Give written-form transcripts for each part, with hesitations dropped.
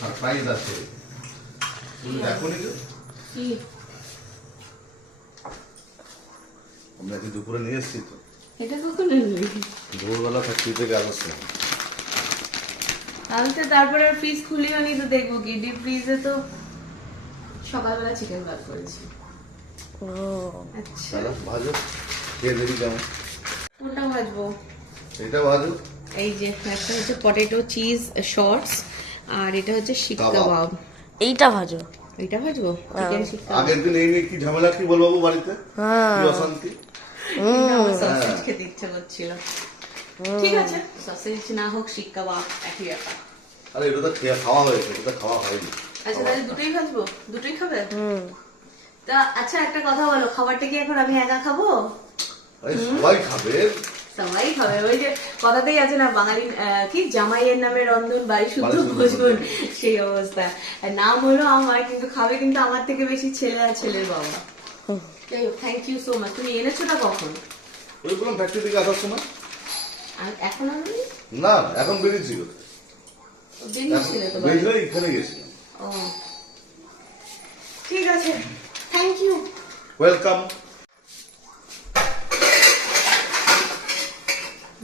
Surprise আছে তুমি দেখো নি তো কি আমরা কি দুপুরে নিয়ে এসেছি তো এটা কখন এলি? ভোরবেলা ফ্যাক্টরি থেকে আসছে আমি তো তারপরে ফ্রিজ খুলিও নি, তো দেখবো কি ডিপ ফ্রিজে তো সকালবেলা চিকেন বার করেছি। আচ্ছা তাহলে ভাজো খেয়ে দেখি কেমন কোনটা ভাজবো? এটা ভাজো এই যে একটা হচ্ছে পটেটো চিজ শর্টস, আর এটা হচ্ছে শিক কাবাব। কাবাব। এইটা ভাজো। এটা ভাজবো চিকেন শিক কাবাব। আগের দিন এই নিয়ে কি ঝামেলা কি বলবো বাড়িতে কি অশান্তি আমার সসেজ খেতে ইচ্ছা করছিল। ঠিক আছে সসেজ না হোক শিক কাবাব একই ব্যাপার। আরে এটা তো খাওয়া হয়েছে এটা খাওয়া হয়নি আচ্ছা তাহলে দুটোই ভাজবো? দুটোই খাবে? তা আচ্ছা একটা কথা বলো, খাবারটা কি এখন আমি একা খাবো? আরে সবাই খাবে সবাই খাবে। ওই যে কথাতেই আছে না, বাঙালি কি জামাইয়ের নামে রন্ধন বাড়ি শুদ্ধ ভোজন, সেই অবস্থা। নাম হলো আমার, কিন্তু খাবে কিন্তু আমার থেকে বেশি ছেলে আর ছেলের বাবা। যাই হোক থ্যাংক ইউ সো মাচ। তুমি এনেছো না কখন? ওই বললাম ফ্যাক্টরি থেকে আসার সময় আর এখন আমি না এখন বেরিয়েছি বেরিয়েছিলে তো বাড়ি? বেরিয়ে এখানে গেছিলাম ও ঠিক আছে থ্যাংক ইউ। ওয়েলকাম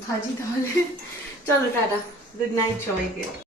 ভাজি তাহলে, চলো টাটা, গুড নাইট সবাইকে।